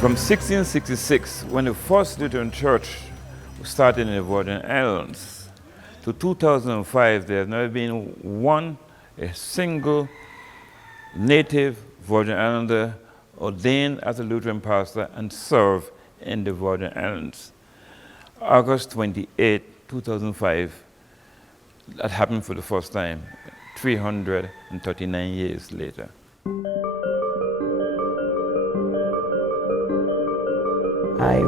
From 1666, when the first Lutheran Church started in the Virgin Islands, to 2005, there has never been a single native Virgin Islander ordained as a Lutheran pastor and serve in the Virgin Islands. August 28, 2005, that happened for the first time, 339 years later. I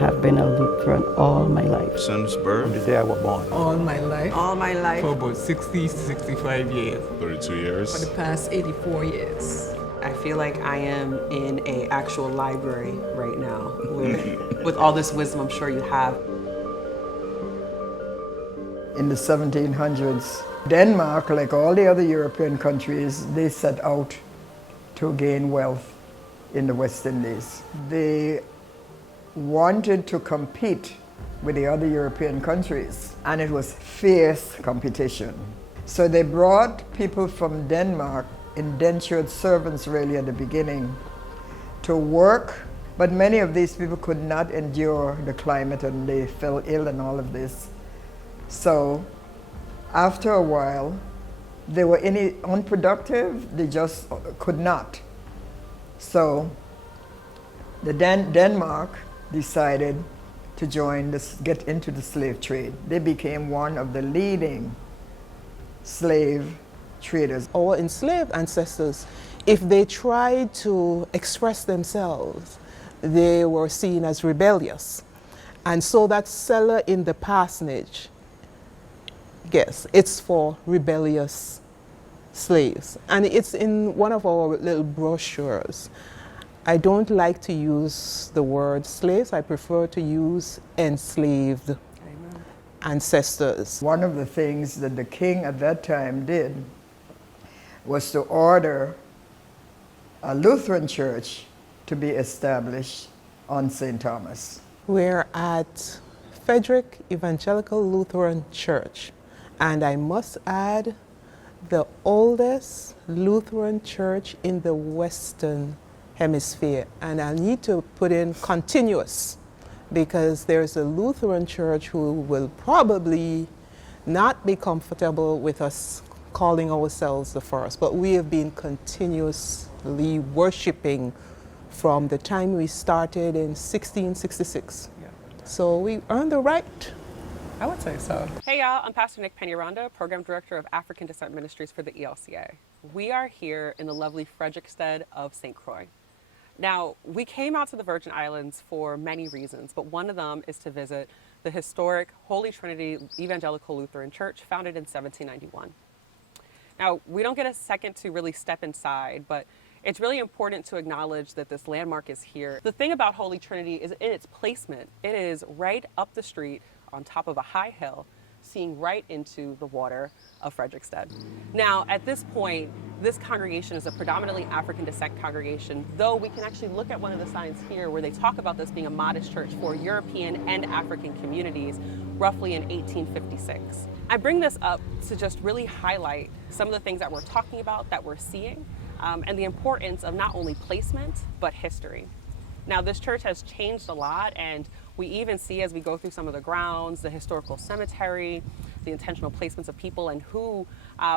have been a Lutheran all my life. Since birth? From the day I was born. All my life. All my life. For about 60 to 65 years. 32 years. For the past 84 years. I feel like I am in an actual library right now with all this wisdom I'm sure you have. In the 1700s, Denmark, like all the other European countries, they set out to gain wealth in the West Indies. They wanted to compete with the other European countries, and it was fierce competition. So they brought people from Denmark, indentured servants really at the beginning, to work, but many of these people could not endure the climate and they fell ill and all of this. So after a while, they were unproductive, they just could not. So Denmark decided to get into the slave trade. They became one of the leading slave traders. Our enslaved ancestors, if they tried to express themselves, they were seen as rebellious. And so that cellar in the parsonage, yes, it's for rebellious slaves. And it's in one of our little brochures. I don't like to use the word slaves. I prefer to use enslaved Amen. Ancestors. One of the things that the king at that time did was to order a Lutheran church to be established on St. Thomas. We're at Frederick Evangelical Lutheran Church, and I must add, the oldest Lutheran church in the Western Hemisphere. And I need to put in continuous, because there's a Lutheran church who will probably not be comfortable with us calling ourselves the first, but we have been continuously worshiping from the time we started in 1666. Yeah. So we earned the right. I would say so. Hey y'all, I'm Pastor Nicolette Peńaranda, Program Director of African Descent Ministries for the ELCA. We are here in the lovely Frederiksted of St. Croix. Now, we came out to the Virgin Islands for many reasons, but one of them is to visit the historic Holy Trinity Evangelical Lutheran Church founded in 1791. Now, we don't get a second to really step inside, but it's really important to acknowledge that this landmark is here. The thing about Holy Trinity is in its placement. It is right up the street on top of a high hill, seeing right into the water of Frederiksted. Now, at this point, this congregation is a predominantly African descent congregation, though we can actually look at one of the signs here where they talk about this being a modest church for European and African communities, roughly in 1856. I bring this up to just really highlight some of the things that we're talking about, that we're seeing, and the importance of not only placement, but history. Now, this church has changed a lot, and we even see as we go through some of the grounds, the historical cemetery, the intentional placements of people and who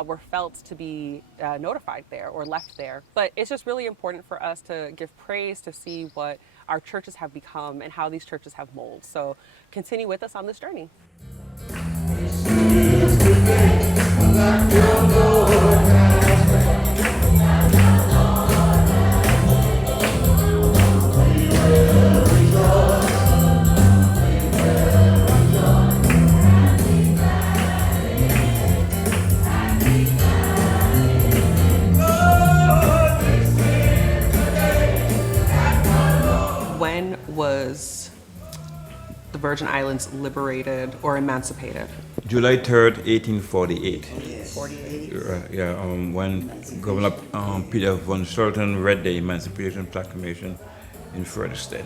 were felt to be notified there or left there. But it's just really important for us to give praise to see what our churches have become and how these churches have molded. So continue with us on this journey. When was the Virgin Islands liberated or emancipated? July 3rd, 1848. Yes. 48. When Governor Peter von Schulten read the Emancipation Proclamation in Frederiksted.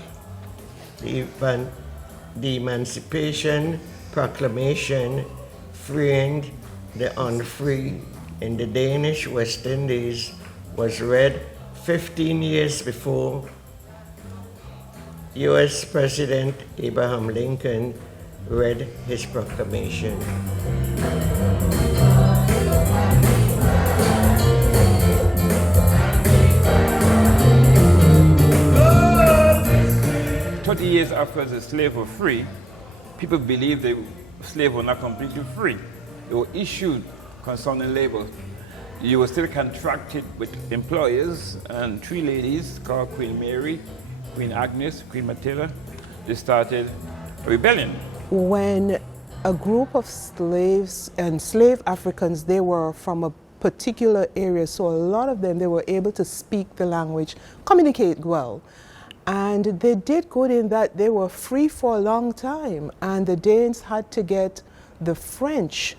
The Emancipation Proclamation freeing the unfree in the Danish West Indies was read 15 years before U.S. President Abraham Lincoln read his proclamation. Years after the slaves were free, people believed the slaves were not completely free. They were issued concerning labor. You were still contracted with employers, and three ladies called Queen Mary, Queen Agnes, Queen Matilda, they started a rebellion. When a group of slaves and slave Africans, they were from a particular area, so a lot of them, they were able to speak the language, communicate well. And they did good in that they were free for a long time, and the Danes had to get the French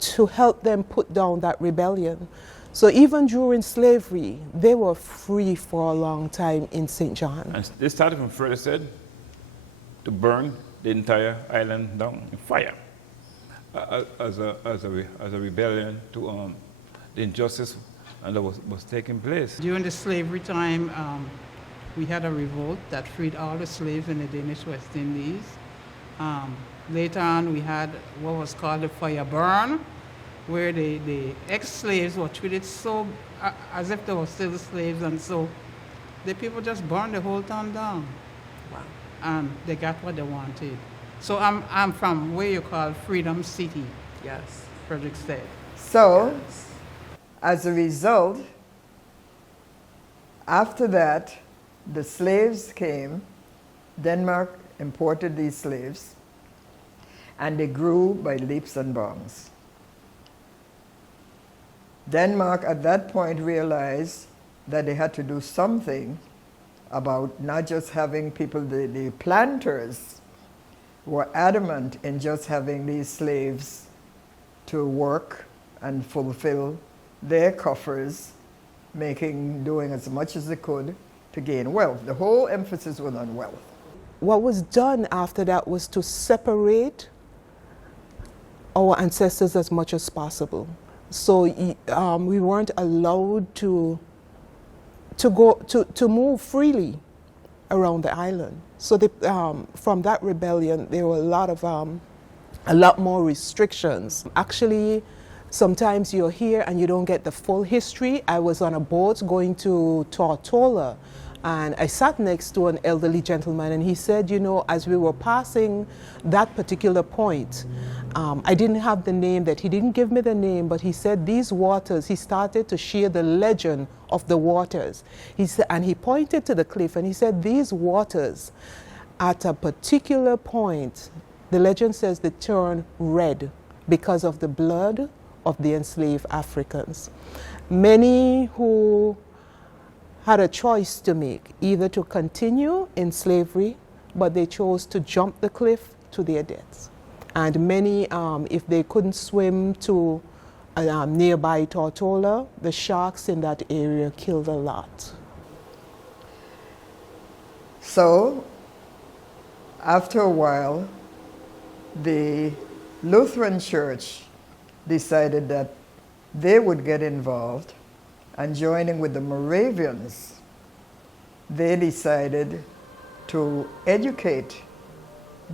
to help them put down that rebellion. So even during slavery, they were free for a long time in St. John. And they started from further said to burn the entire island down in fire as a rebellion to the injustice that was taking place. During the slavery time, we had a revolt that freed all the slaves in the Danish West Indies. Later on, we had what was called the fire burn, where the ex-slaves were treated so as if they were still slaves, and so the people just burned the whole town down. Wow. And they got what they wanted. So I'm from where you call Freedom City. Yes. Frederiksted. So, Yes. as a result, after that, the slaves came, Denmark imported these slaves, and they grew by leaps and bounds. Denmark at that point realized that they had to do something about not just having people, the planters were adamant in just having these slaves to work and fulfill their coffers, doing as much as they could to gain wealth. The whole emphasis was on wealth. What was done after that was to separate our ancestors as much as possible. So we weren't allowed to move freely around the island. So from that rebellion, there were a lot more restrictions. Actually, sometimes you're here and you don't get the full history. I was on a boat going to Tortola, and I sat next to an elderly gentleman, and he said, you know, as we were passing that particular point, I didn't have the name, that he didn't give me the name, but he said these waters, he started to share the legend of the waters. He said, and he pointed to the cliff, and he said these waters, at a particular point, the legend says they turn red because of the blood of the enslaved Africans. Many who had a choice to make, either to continue in slavery, but they chose to jump the cliff to their deaths. And many, if they couldn't swim to nearby Tortola, the sharks in that area killed a lot. So, after a while, the Lutheran Church decided that they would get involved, and joining with the Moravians, they decided to educate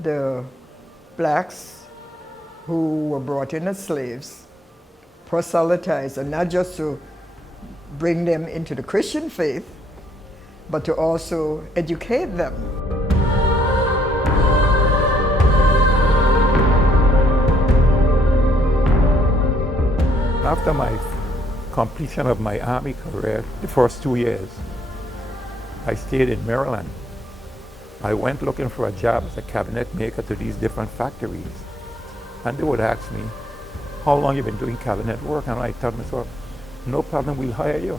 the blacks who were brought in as slaves, proselytize, and not just to bring them into the Christian faith, but to also educate them. After my completion of my Army career, the first 2 years, I stayed in Maryland. I went looking for a job as a cabinet maker to these different factories. And they would ask me, how long you been doing cabinet work? And I told myself, no problem, we'll hire you.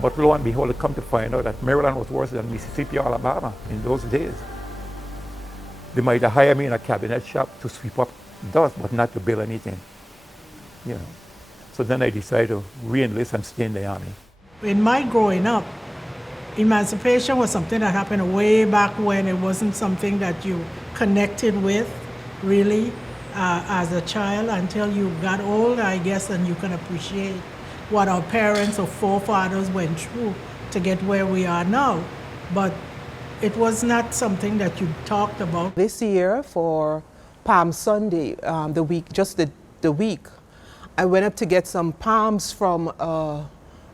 But lo and behold, I come to find out that Maryland was worse than Mississippi or Alabama in those days. They might have hired me in a cabinet shop to sweep up dust, but not to build anything. You know. So then I decided to re-enlist and stay in the Army. In my growing up, emancipation was something that happened way back when. It wasn't something that you connected with, really, as a child until you got older, I guess, and you can appreciate what our parents or forefathers went through to get where we are now. But it was not something that you talked about. This year for Palm Sunday, the week, I went up to get some palms from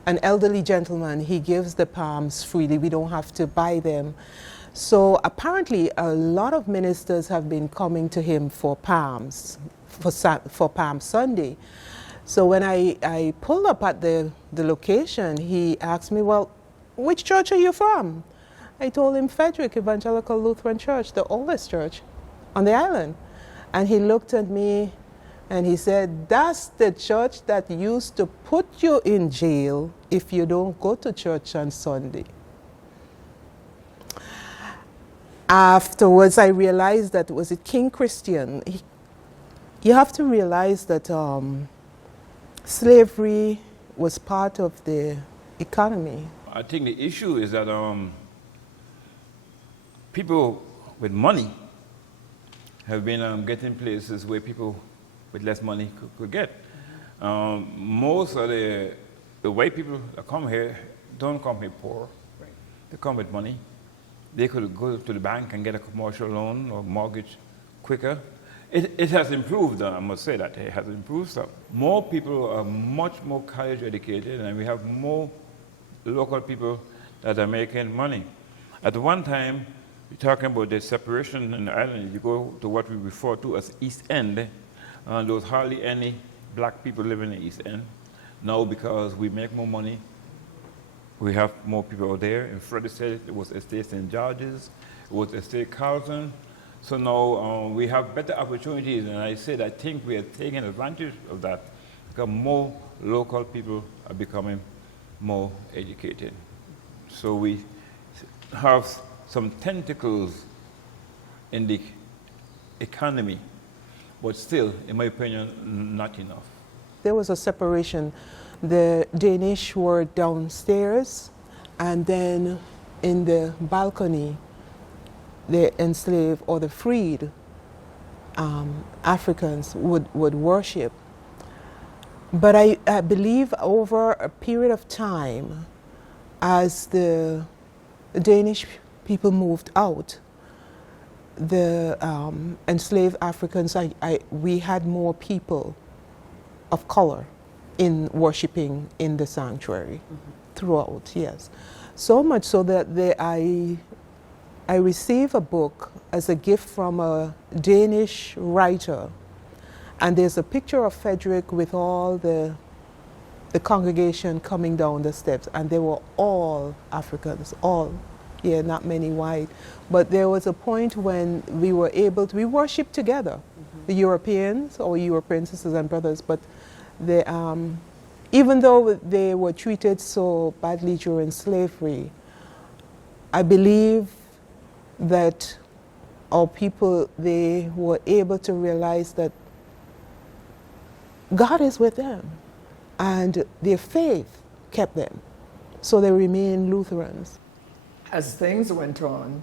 an elderly gentleman. He gives the palms freely. We don't have to buy them. So apparently a lot of ministers have been coming to him for palms, for Palm Sunday. So when I pulled up at the location, he asked me, well, which church are you from? I told him Frederick Evangelical Lutheran Church, the oldest church on the island. And he looked at me and he said, that's the church that used to put you in jail if you don't go to church on Sunday. Afterwards, I realized that was it King Christian. You have to realize that slavery was part of the economy. I think the issue is that people with money have been getting places where people with less money could get. Most of the white people that come here don't come here poor. Right. They come with money. They could go to the bank and get a commercial loan or mortgage quicker. It has improved, I must say that. It has improved some. More people are much more college educated, and we have more local people that are making money. At one time, we're talking about the separation in the island. You go to what we refer to as East End, there was hardly any black people living in the East End. Now, because we make more money, we have more people out there. In Freddie said it was Estate St. George's, it was Estate Carlton. So now we have better opportunities, and I said I think we are taking advantage of that because more local people are becoming more educated. So we have some tentacles in the economy, but still, in my opinion, not enough. There was a separation. The Danish were downstairs, and then in the balcony, the enslaved or the freed Africans would worship. But I believe over a period of time, as the Danish people moved out, the enslaved Africans, we had more people of color in worshiping in the sanctuary throughout, yes. So much so that I received a book as a gift from a Danish writer, and there's a picture of Frederick with all the congregation coming down the steps, and they were all Africans, all, yeah, not many white. But there was a point when we were able to, we worshiped together, the Europeans, or European sisters and brothers, but even though they were treated so badly during slavery, I believe that our people, they were able to realize that God is with them, and their faith kept them. So they remain Lutherans. As things went on,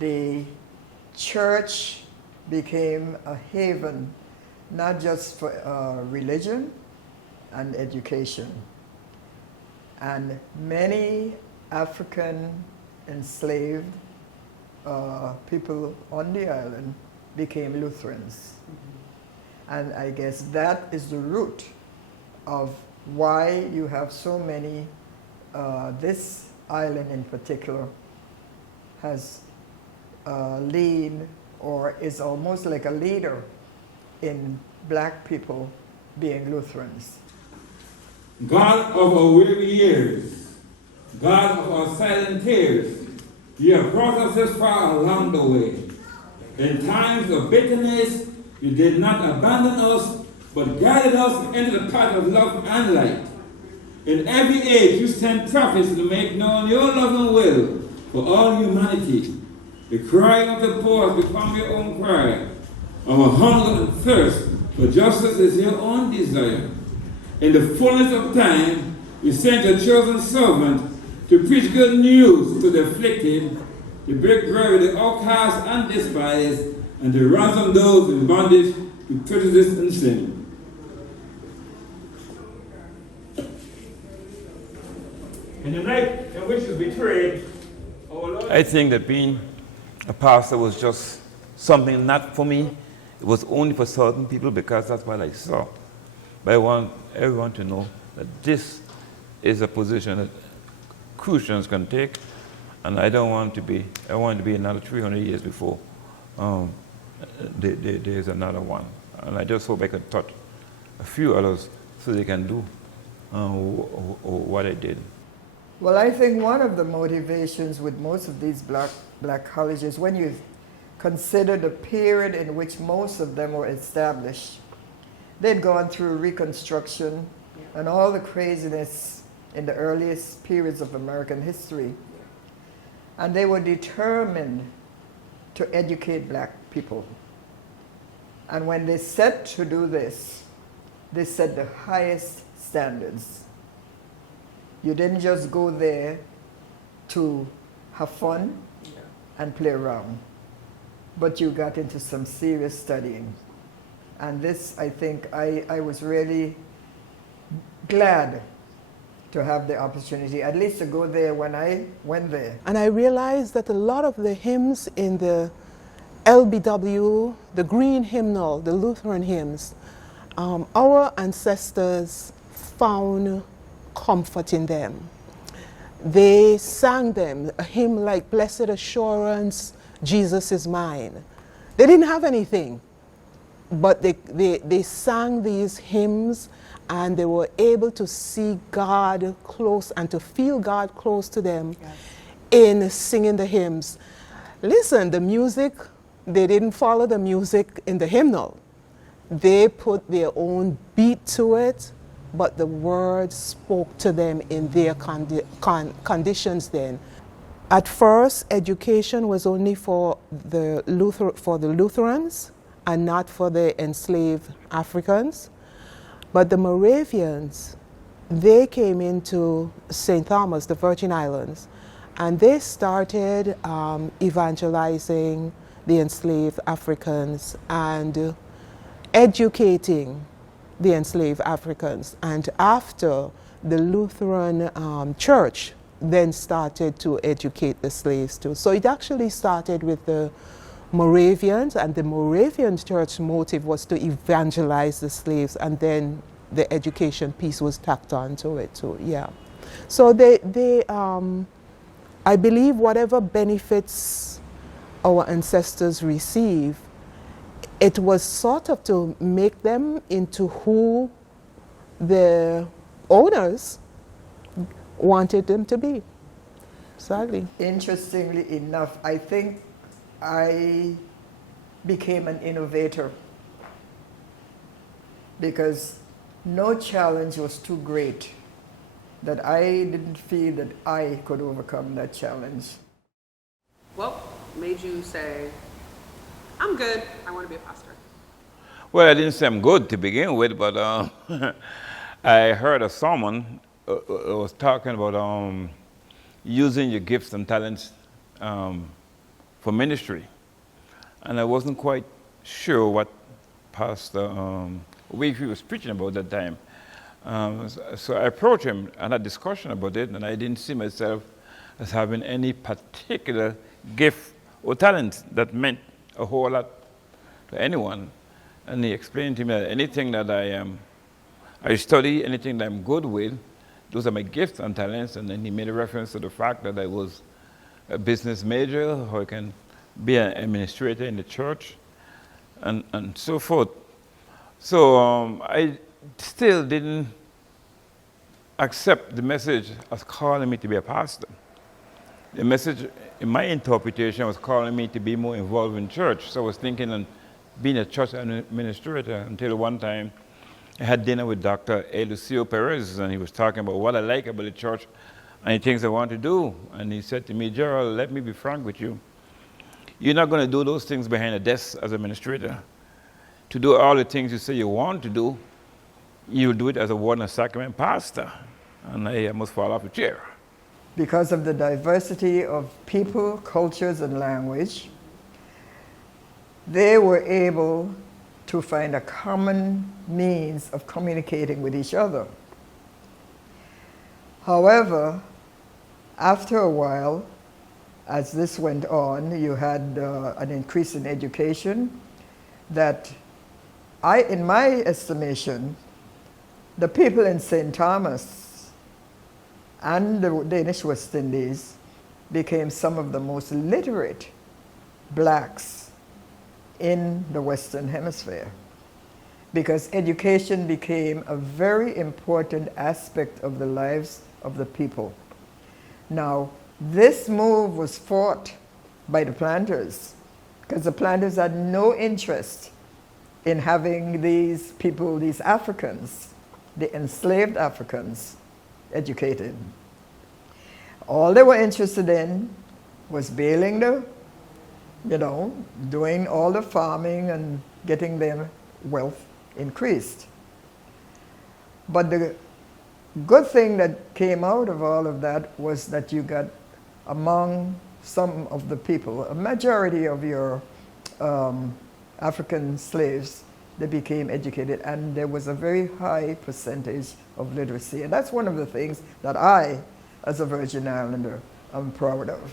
the church became a haven, not just for religion and education. And many African enslaved people on the island became Lutherans. And I guess that is the root of why you have so many, this island in particular has lead or is almost like a leader in black people being Lutherans. God of our weary years, God of our silent tears, you have brought us this far along the way. In times of bitterness, you did not abandon us, but guided us into the path of love and light. In every age, you sent prophets to make known your love and will for all humanity. The cry of the poor has become your own cry. Our hunger and thirst for justice is your own desire. In the fullness of time, you sent your chosen servant to preach good news to the afflicted, to break bread with the outcast and despised, and to ransom those in bondage to prejudice and sin. In the night in which you betrayed, I think that being a pastor was just something not for me. It was only for certain people because that's what I saw. But I want everyone to know that this is a position that Christians can take, and I want to be another 300 years before there's another one. And I just hope I can touch a few others so they can do what I did. Well, I think one of the motivations with most of these black colleges, when you consider the period in which most of them were established, they'd gone through Reconstruction and all the craziness in the earliest periods of American history. And they were determined to educate black people. And when they set to do this, they set the highest standards. You didn't just go there to have fun and play around, but you got into some serious studying. And this, I think, I was really glad to have the opportunity, at least to go there when I went there. And I realized that a lot of the hymns in the LBW, the green hymnal, the Lutheran hymns, our ancestors found comfort in them. They sang them, a hymn like Blessed Assurance, Jesus is Mine. They didn't have anything, but they sang these hymns, and they were able to see God close and to feel God close to them in singing the hymns. Listen, the music, they didn't follow the music in the hymnal. They put their own beat to it, but the words spoke to them in their conditions then. At first, education was only for the Lutherans and not for the enslaved Africans. But the Moravians, they came into St. Thomas, the Virgin Islands, and they started evangelizing the enslaved Africans and educating the enslaved Africans. And after, the Lutheran Church then started to educate the slaves too. So it actually started with the Moravians, and the Moravian church motive was to evangelize the slaves, and then the education piece was tacked on to it too, yeah. So I believe whatever benefits our ancestors received, it was sort of to make them into who the owners wanted them to be, sadly. Interestingly enough, I think I became an innovator because no challenge was too great that I didn't feel that I could overcome that challenge. What made you say, I'm good, I want to be a pastor? Well, I didn't say I'm good to begin with, but I heard a sermon was talking about using your gifts and talents for ministry. And I wasn't quite sure what Pastor Wakefie was preaching about that time. So I approached him and had a discussion about it, and I didn't see myself as having any particular gift or talent that meant a whole lot to anyone. And he explained to me that anything that I study, anything that I'm good with, those are my gifts and talents. And then he made a reference to the fact that I was a business major, or I can be an administrator in the church, and so forth. So I still didn't accept the message as calling me to be a pastor. The message, in my interpretation, was calling me to be more involved in church. So I was thinking of being a church administrator until one time I had dinner with Dr. Elucio Perez, and he was talking about what I like about the church and the things I want to do. And he said to me, Gerald, let me be frank with you. You're not going to do those things behind a desk as administrator. To do all the things you say you want to do, you'll do it as a word and sacrament pastor. And I almost fall off the chair. Because of the diversity of people, cultures, and language, they were able to find a common means of communicating with each other. However, after a while, as this went on, you had an increase in education that in my estimation, the people in St. Thomas and the Danish West Indies became some of the most literate blacks in the Western Hemisphere, because education became a very important aspect of the lives of the people. Now, this move was fought by the planters, because the planters had no interest in having these people, these Africans, the enslaved Africans, educated. All they were interested in was bailing the, doing all the farming and getting their wealth increased. But the good thing that came out of all of that was that you got among some of the people, a majority of your African slaves, they became educated, and there was a very high percentage of literacy. And that's one of the things that I, as a Virgin Islander, am proud of.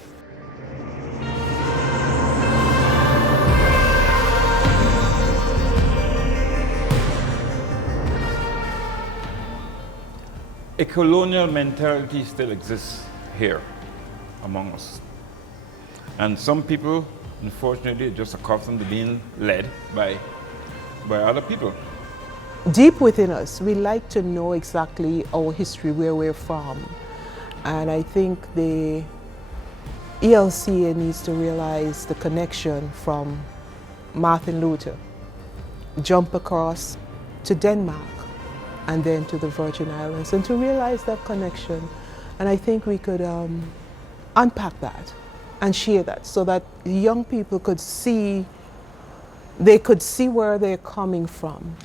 A colonial mentality still exists here among us. And some people, unfortunately, just accustomed to being led by other people. Deep within us, we like to know exactly our history, where we're from. And I think the ELCA needs to realize the connection from Martin Luther, jump across to Denmark, and then to the Virgin Islands, and to realize that connection. And I think we could unpack that and share that so that young people could see, they could see where they're coming from.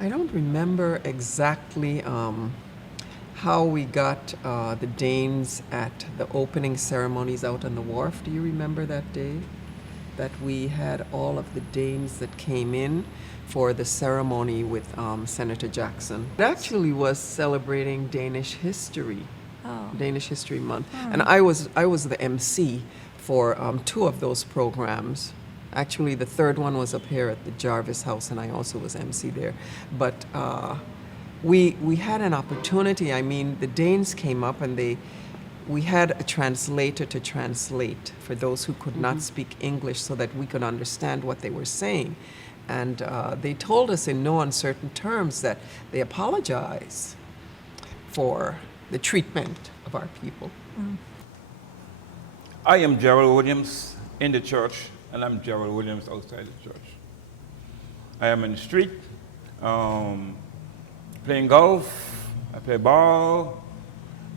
I don't remember exactly how we got the Danes at the opening ceremonies out on the wharf. Do you remember that day? That we had all of the Danes that came in for the ceremony with Senator Jackson. It actually was celebrating Danish history, Danish History Month. And I was the MC for 2 of those programs. Actually, the third one was up here at the Jarvis House, and I also was MC there. But we had an opportunity. I mean, the Danes came up, and we had a translator to translate for those who could not speak English, so that we could understand what they were saying. And they told us in no uncertain terms that they apologize for the treatment of our people. I am Gerald Williams in the church, and I'm Gerald Williams outside the church. I am in the street, playing golf, I play ball,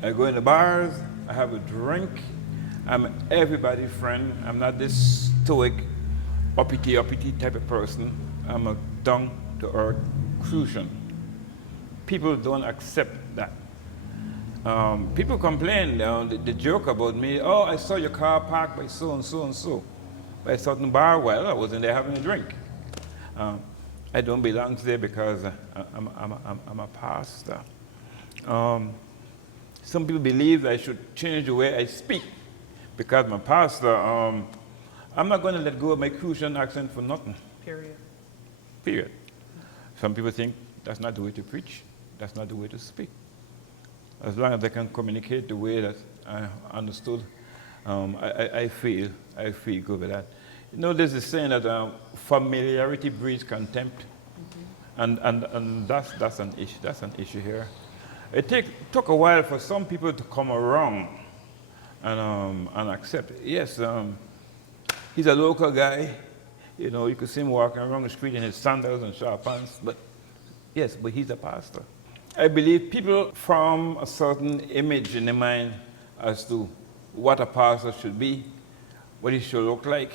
I go in the bars, I have a drink. I'm everybody's friend. I'm not this stoic, uppity type of person. I'm a down-to-earth Crucian. People don't accept that. People complain, they joke about me. Oh, I saw your car parked by so and so and so. By a certain bar. Well, I wasn't there having a drink. I don't belong there because I'm a pastor. Some people believe I should change the way I speak because I'm a pastor. I'm not going to let go of my Crucian accent for nothing. Period. Some people think that's not the way to preach. That's not the way to speak. As long as I can communicate the way that I understood, I feel good with that. You know, there's a saying that familiarity breeds contempt, and that's an issue. That's an issue here. It took a while for some people to come around and accept it. Yes, he's a local guy. You know, you could see him walking around the street in his sandals and sharp pants, but he's a pastor. I believe people form a certain image in their mind as to what a pastor should be, what he should look like,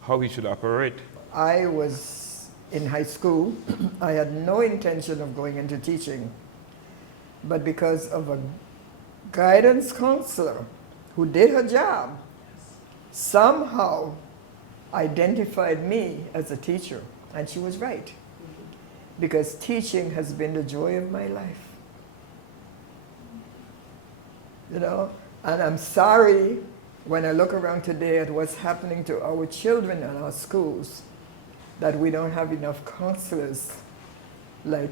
how he should operate. I was in high school. I had no intention of going into teaching, but because of a guidance counselor who did her job, somehow identified me as a teacher, and she was right, because teaching has been the joy of my life. You know, and I'm sorry, When I look around today at what's happening to our children and our schools, that we don't have enough counselors like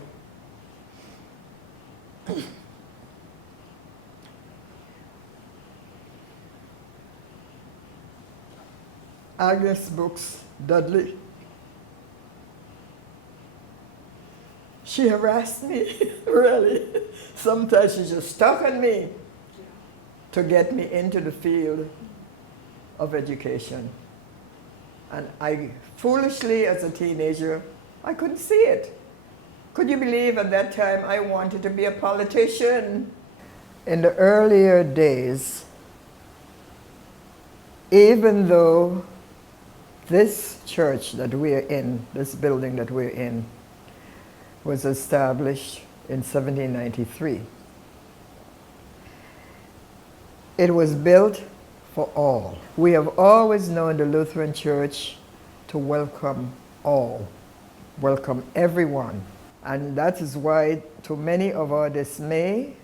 Agnes Brooks Dudley. She harassed me, really. Sometimes she just stuck on me to get me into the field of education. And I, foolishly as a teenager, I couldn't see it. Could you believe at that time I wanted to be a politician? In the earlier days, even though this church that we're in, this building that we're in, was established in 1793. It was built for all. We have always known the Lutheran Church to welcome all, welcome everyone. And that is why, to many of our dismay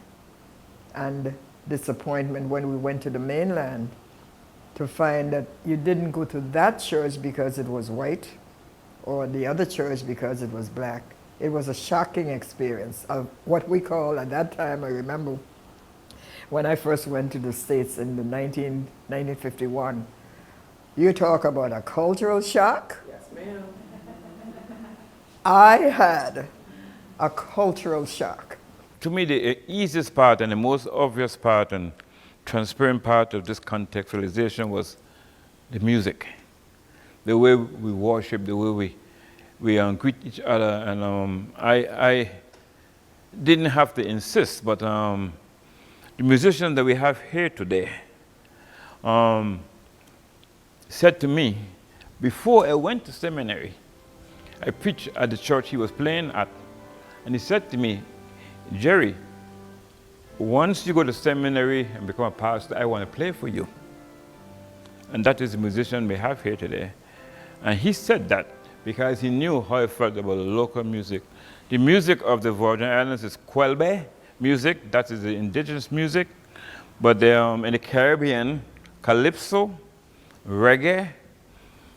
and disappointment when we went to the mainland, to find that you didn't go to that church because it was white or the other church because it was black. It was a shocking experience of what we call, at that time, I remember, when I first went to the States in the 1951, you talk about a cultural shock. Yes, ma'am. I had a cultural shock. To me, the easiest part and the most obvious part and transparent part of this contextualization was the music. The way we worship, the way we greet each other. And I didn't have to insist, but the musician that we have here today said to me, before I went to seminary, I preached at the church he was playing at, and he said to me, Jerry, once you go to seminary and become a pastor, I want to play for you. And that is the musician we have here today. And he said that because he knew how I felt about the local music. The music of the Virgin Islands is Kwelbe music, that is the indigenous music. But in the Caribbean, calypso, reggae,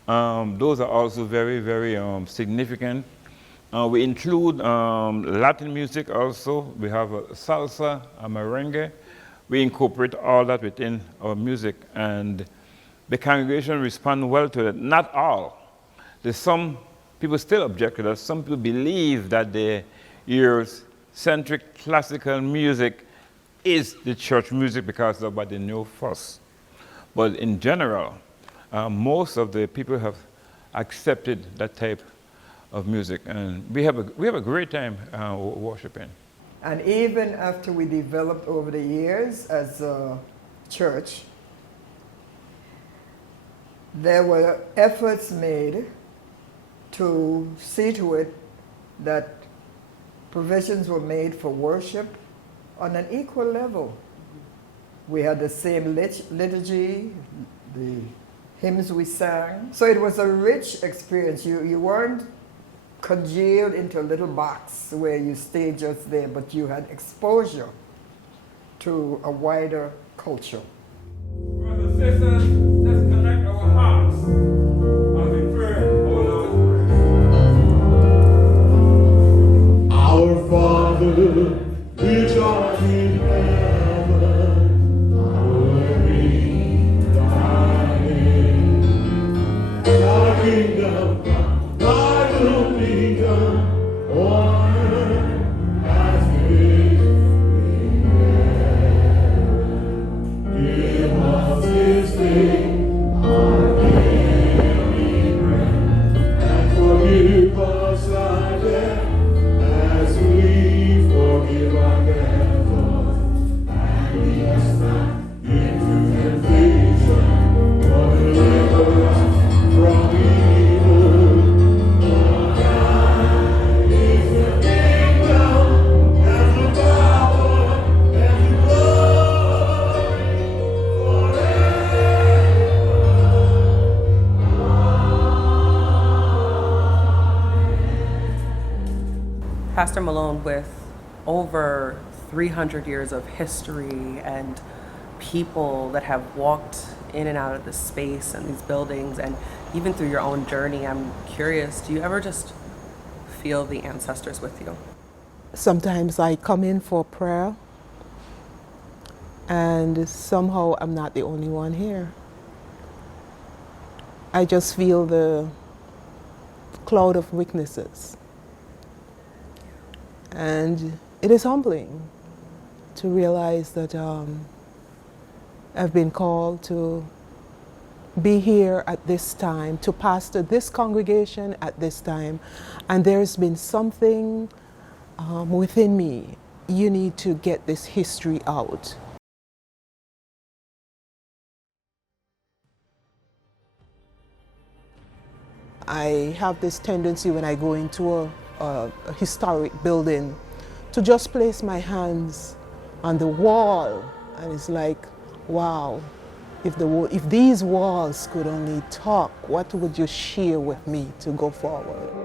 those are also very, very significant. We include Latin music also. We have salsa, merengue. We incorporate all that within our music, and the congregation respond well to it. Not all. There's some people still object to that. Some people believe that the Eurocentric classical music is the church music because of what they know first. But in general, most of the people have accepted that type of music, and we have a great time worshiping. And even after we developed over the years as a church, there were efforts made to see to it that provisions were made for worship on an equal level. We had the same liturgy, the hymns we sang. So it was a rich experience. You weren't congealed into a little box where you stayed just there, but you had exposure to a wider culture. Brothers and sisters, let's connect our hearts as we pray our Lord's Prayer. Our Father, which art in heaven, hallowed be thy name. Thy kingdom come, thy will be done, on earth as it is in heaven. Give us this day our daily bread, and forgive us our debt, as we forgive our debtors. And lead us not into temptation, but deliver us from evil. For thine is the kingdom, and the power, and the glory, forever. Pastor Malone, with over 300 years of history and people that have walked in and out of this space and these buildings, and even through your own journey, I'm curious, do you ever just feel the ancestors with you? Sometimes I come in for prayer, and somehow I'm not the only one here. I just feel the cloud of witnesses. And it is humbling to realize that I've been called to be here at this time, to pastor this congregation at this time, and there's been something within me. You need to get this history out. I have this tendency when I go into a historic building to just place my hands on the wall, and it's like, wow, if these walls could only talk, what would you share with me to go forward?